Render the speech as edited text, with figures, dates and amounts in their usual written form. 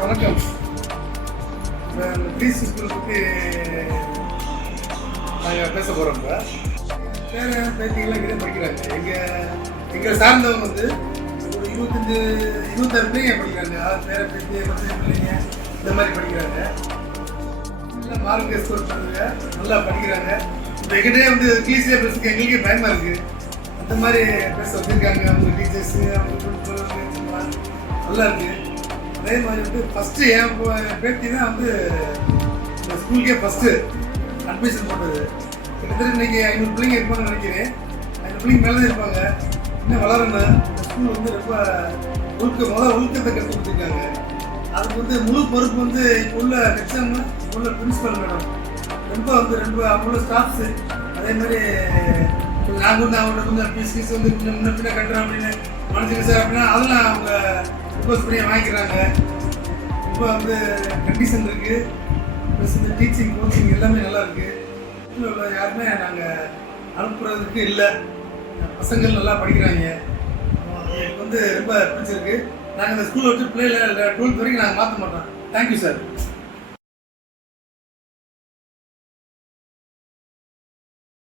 Sir வணக்கம். Pre school பற்றி நாங்கள் பேச போகிறோம். இப்போ பேர பேத்திகள்லாம் இங்கே தான் படிக்கிறாங்க. எங்களை சார்ந்தவங்க வந்து ஒரு 26 பிள்ளைங்க படிக்கிறாங்க. பேர பேத்தி பிள்ளைங்க இந்த மாதிரி படிக்கிறாங்க. நல்லா மார்க் ஸ்கோர் பண்ணுறாங்க, நல்லா படிக்கிறாங்க. இப்போ எங்கிட்டே வந்து ஈஸியாக பேசுறதுக்கு எங்களுக்கே பயமாக இருக்குது. அந்த மாதிரி பேச வச்சுருக்காங்க அவங்க டீச்சர்ஸு, அவங்க நல்லா இருக்குது. அதே மாதிரி வந்து ஃபஸ்ட்டு என் பேத்தி தான் வந்து இந்த ஸ்கூலுக்கே ஃபஸ்ட்டு அட்மிஷன் போட்டது. கிட்டத்தட்ட இன்றைக்கி 500 பிள்ளைங்க இருப்பாங்கன்னு நினைக்கிறேன். 500 பிள்ளைங்க மேலே தான் இருப்பாங்க. இன்னும் வளரணும். இந்த ஸ்கூல் வந்து ரொம்ப ஒழுக்கத்தை கற்றுக் கொடுத்துருக்காங்க. அதுக்கு வந்து முழு பொறுப்பு வந்து இப்போ உள்ள ஹெச்எம், இப்போ உள்ள பிரின்சிபல் மேடம் ரொம்ப அவங்களோட ஸ்டாஃப்ஸு. அதே மாதிரி அவங்கள்ட்ட கொஞ்சம் ஃபீஸ் வந்து முன்ன பின்ன கட்டுறோம் அப்படின்னு மனசுக்கு சார் அப்படின்னா அதெல்லாம் அவங்க ரிக்வஸ்ட் பண்ணி வாங்கிக்கிறாங்க. ரொம்ப வந்து கண்டிஷன் இருக்குது. ப்ளஸ் இந்த டீச்சிங் கோச்சிங் எல்லாமே நல்லா இருக்குது. ஸ்கூலில் யாருமே நாங்கள் அனுப்புறதுக்கு இல்லை. பசங்கள் நல்லா படிக்கிறாங்க. எனக்கு வந்து ரொம்ப பிடிச்சிருக்கு. நாங்கள் இந்த ஸ்கூலில் வச்சு பிள்ளைகளை 12th வரைக்கும் நாங்கள் மாற்ற மாட்டோம். Thank you sir.